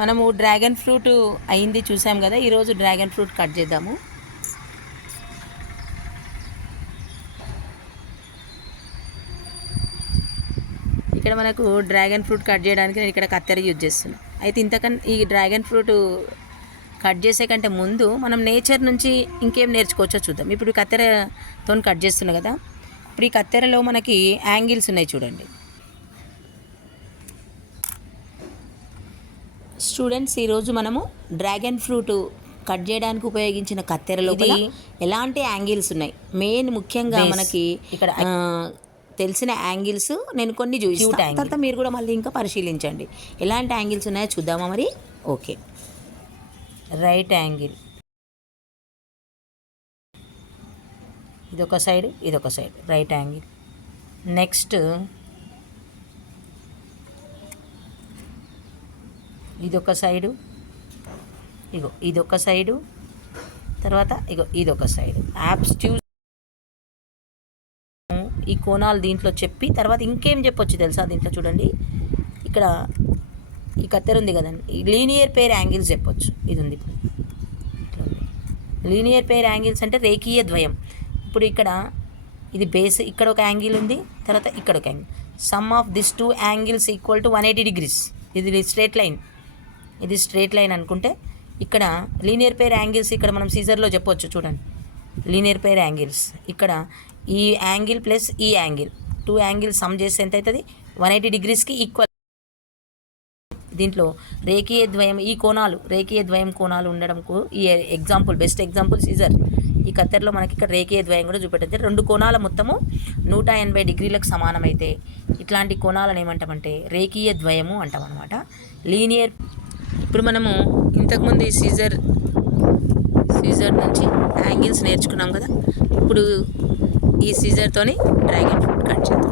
మనము dragon fruit అయింది చూసాం కదా ఈరోజు డ్రాగన్ ఫ్రూట్ కట్ చేద్దాము. ఇక్కడ మనకు డ్రాగన్ ఫ్రూట్ కట్ చేయడానికి నేను ఇక్కడ కత్తెర యూజ్ చేస్తున్నాను అయితే ఇంతకన్నా ఈ డ్రాగన్ ఫ్రూట్ కట్ చేసే కంటే ముందు మనం నేచర్ నుంచి ఇంకేం నేర్చుకోవచ్చో చూద్దాం. ఇప్పుడు కత్తెరతో కట్ చేస్తున్నాం కదా ఇప్పుడు ఈ కత్తెరలో మనకి యాంగిల్స్ ఉన్నాయి చూడండి. స్టూడెంట్స్ ఈరోజు మనము డ్రాగన్ ఫ్రూట్ కట్ చేయడానికి ఉపయోగించిన కత్తెరలో ఎలాంటి యాంగిల్స్ ఉన్నాయి? మెయిన్ ముఖ్యంగా. మనకి ఇక్కడ తెలిసిన యాంగిల్స్ నేను కొన్ని angle. తర్వాత మీరు కూడా మళ్ళీ ఇంకా పరిశీలించండి. ఎలాంటి యాంగిల్స్ ఉన్నాయో చూద్దామా మరి? ఓకే. Right angle. ఇదొక సైడ్ ఇదొక సైడ్. Right angle. నెక్స్ట్ ఇదొక సైడు. ఇగో ఇదొక సైడు. తర్వాత ఇగో ఇదొక సైడ్. యాప్స్ట్యూ ఈ కోణాలు దీంట్లో చెప్పి తర్వాత ఇంకేం చెప్పొచ్చు తెలుసా దీంట్లో చూడండి. ఇక్కడ ఈ కత్తెర ఉంది కదండి. ఈ లీనియర్ పేర్ యాంగిల్స్ చెప్పొచ్చు. ఇది ఉంది ఉంది. లీనియర్ పేర్ యాంగిల్స్ అంటే రేఖీయ ద్వయం. ఇప్పుడు ఇక్కడ ఇది బేస్ ఇక్కడ ఒక యాంగిల్ ఉంది తర్వాత ఇక్కడ ఒక angle. Sum of this two angles equal to one eighty degrees. ఇది స్ట్రేట్ లైన్. ఇది స్ట్రేట్ లైన్ అనుకుంటే ఇక్కడ లీనియర్ పేర్ యాంగిల్స్ ఇక్కడ మనం సీజర్లో చెప్పొచ్చు చూడండి. Linear pair angles. ఇక్కడ ఈ యాంగిల్ ప్లస్ ఈ యాంగిల్. టూ యాంగిల్స్ సమ్ చేస్తే ఎంత అవుతుంది వన్ ఎయిటీ డిగ్రీస్కి ఈక్వల్. దీంట్లో రేఖీయ ద్వయం ఈ కోణాలు రేఖీయ ద్వయం కోణాలు ఉండడంకు ఈ ఎగ్జాంపుల్ బెస్ట్ ఎగ్జాంపుల్ సీజర్. ఈ కత్తెరలో మనకి ఇక్కడ రేఖీయ ద్వయం కూడా చూపెట్టండి. రెండు కోణాల మొత్తము నూట ఎనభై డిగ్రీలకు సమానమైతే ఇట్లాంటి కోణాలను ఏమంటామంటే రేఖీయ ద్వయము అంటాం అనమాట లీనియర్ ఇప్పుడు మనము ఇంతకుముందు ఈ సీజర్ సీజర్ నుంచి యాంగిల్స్ నేర్చుకున్నాం కదా ఇప్పుడు ఈ సీజర్తోని డ్రాగన్ ఫ్రూట్ కట్ చేద్దాం.